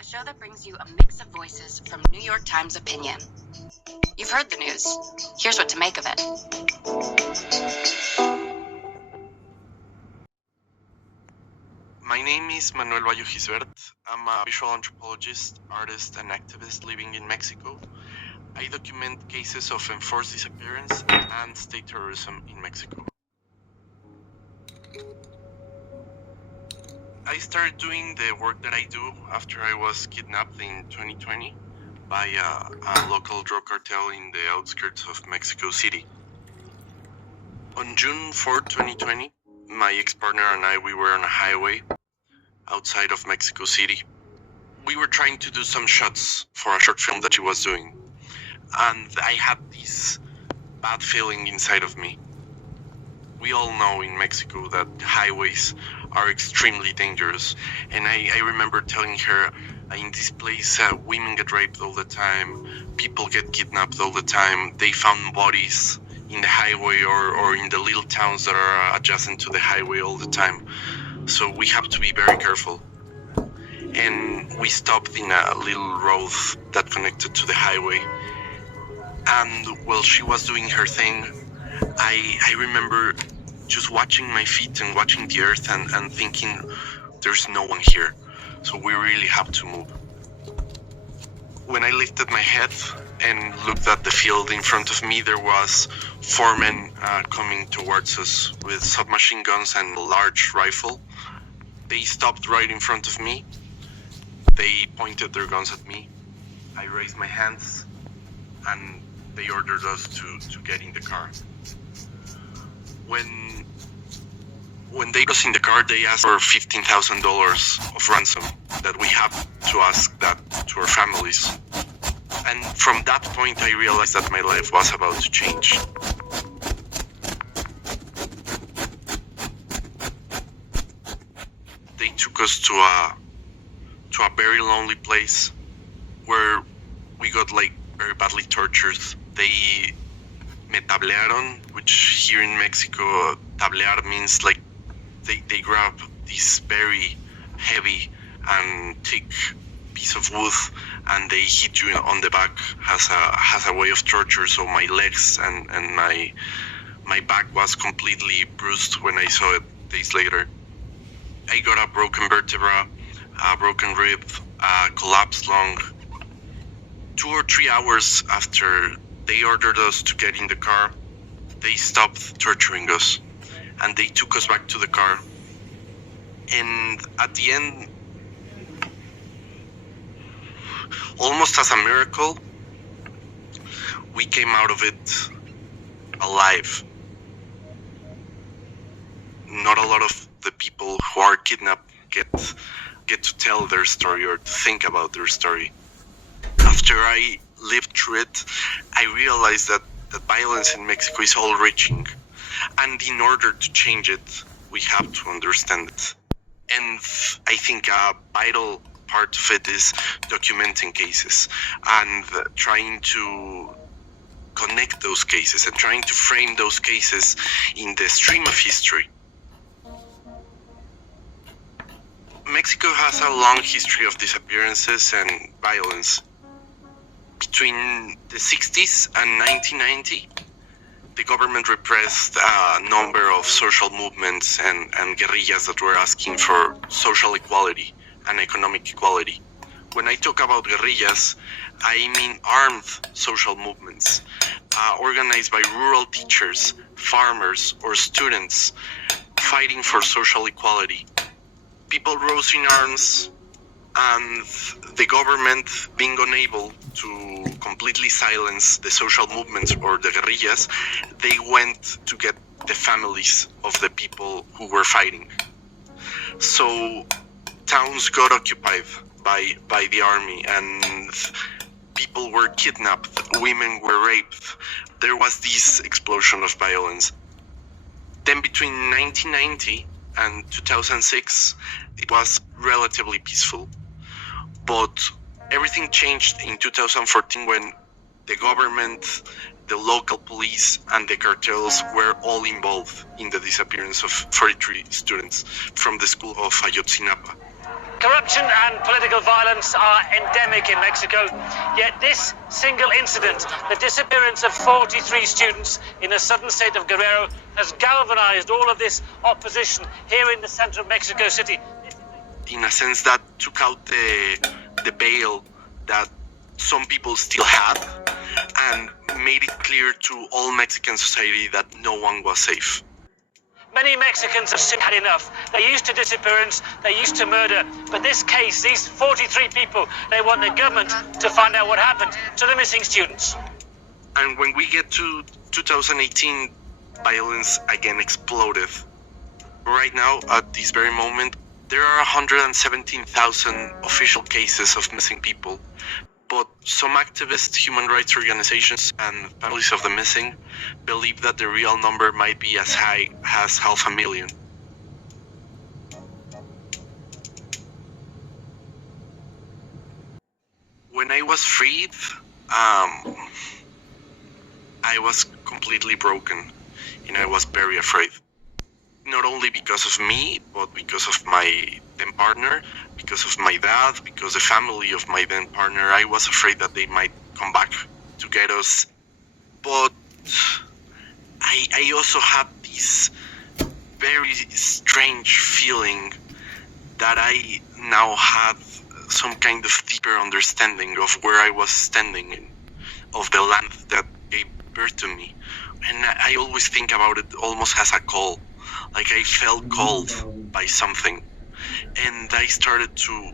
a show that brings you a mix of voices from New York Times opinion. You've heard the news. Here's what to make of it. My name is Manuel Bayo Gisbert. I'm a visual anthropologist, artist, and activist living in Mexico. I document cases of enforced disappearance and state terrorism in Mexico. I started doing the work that I do after I was kidnapped in 2020 by a local drug cartel in the outskirts of Mexico City. On June 4, 2020, my ex-partner and I, we were on a highway outside of Mexico City. We were trying to do some shots for a short film that she was doing, and I had this bad feeling inside of me. We all know in Mexico that highways are extremely dangerous, and I remember telling her, in this place, women get raped all the time, people get kidnapped all the time, they found bodies in the highway or in the little towns that are adjacent to the highway all the time. So we have to be very careful. And we stopped in a little road that connected to the highway. And while she was doing her thing, I remember just watching my feet and watching the earth and thinking, there's no one here. So we really have to move. When I lifted my head and looked at the field in front of me, there was 4 men coming towards us with submachine guns and a large rifle. They stopped right in front of me. They pointed their guns at me. I raised my hands and they ordered us to get in the car. When they got us in the car, they asked for $15,000 of ransom, that we have to ask that to our families. And from that point, I realized that my life was about to change. They took us to a very lonely place where we got very badly tortured. They me tablearon, which here in Mexico, tablear means they grab this very heavy and thick piece of wood and they hit you on the back as a way of torture. So my legs and my back was completely bruised when I saw it days later. I got a broken vertebra, a broken rib, a collapsed lung. 2 or 3 hours after they ordered us to get in the car, they stopped torturing us and they took us back to the car. And at the end, almost as a miracle, we came out of it alive. Not a lot of the people who are kidnapped get to tell their story or to think about their story. After I lived through it, I realized that violence in Mexico is all raging. And in order to change it, we have to understand it. And I think a vital part of it is documenting cases and trying to connect those cases and trying to frame those cases in the stream of history. Mexico has a long history of disappearances and violence. Between the 60s and 1990, the government repressed a number of social movements and guerrillas that were asking for social equality and economic equality. When I talk about guerrillas, I mean armed social movements organized by rural teachers, farmers, or students fighting for social equality. People rose in arms, and the government, being unable to completely silence the social movements or the guerrillas, they went to get the families of the people who were fighting. So towns got occupied by the army and people were kidnapped, women were raped. There was this explosion of violence. Then between 1990 and 2006, it was relatively peaceful. But everything changed in 2014 when the government, the local police, and the cartels were all involved in the disappearance of 43 students from the school of Ayotzinapa. Corruption and political violence are endemic in Mexico, yet this single incident, the disappearance of 43 students in the southern state of Guerrero, has galvanized all of this opposition here in the center of Mexico City. In a sense that took out the veil that some people still had and made it clear to all Mexican society that no one was safe. Many Mexicans have had enough. They're used to disappearance, they're used to murder. But this case, these 43 people, they want the government to find out what happened to the missing students. And when we get to 2018, violence again exploded. Right now, at this very moment, there are 117,000 official cases of missing people. But some activists, human rights organizations, and families of the missing believe that the real number might be as high as 500,000. When I was freed, I was completely broken, and I was very afraid. Not only because of me, but because of my then partner, because of my dad, because the family of my then partner. I was afraid that they might come back to get us. But I also had this very strange feeling that I now had some kind of deeper understanding of where I was standing in, of the land that gave birth to me. And I always think about it almost as a call. Like I felt called by something, and I started to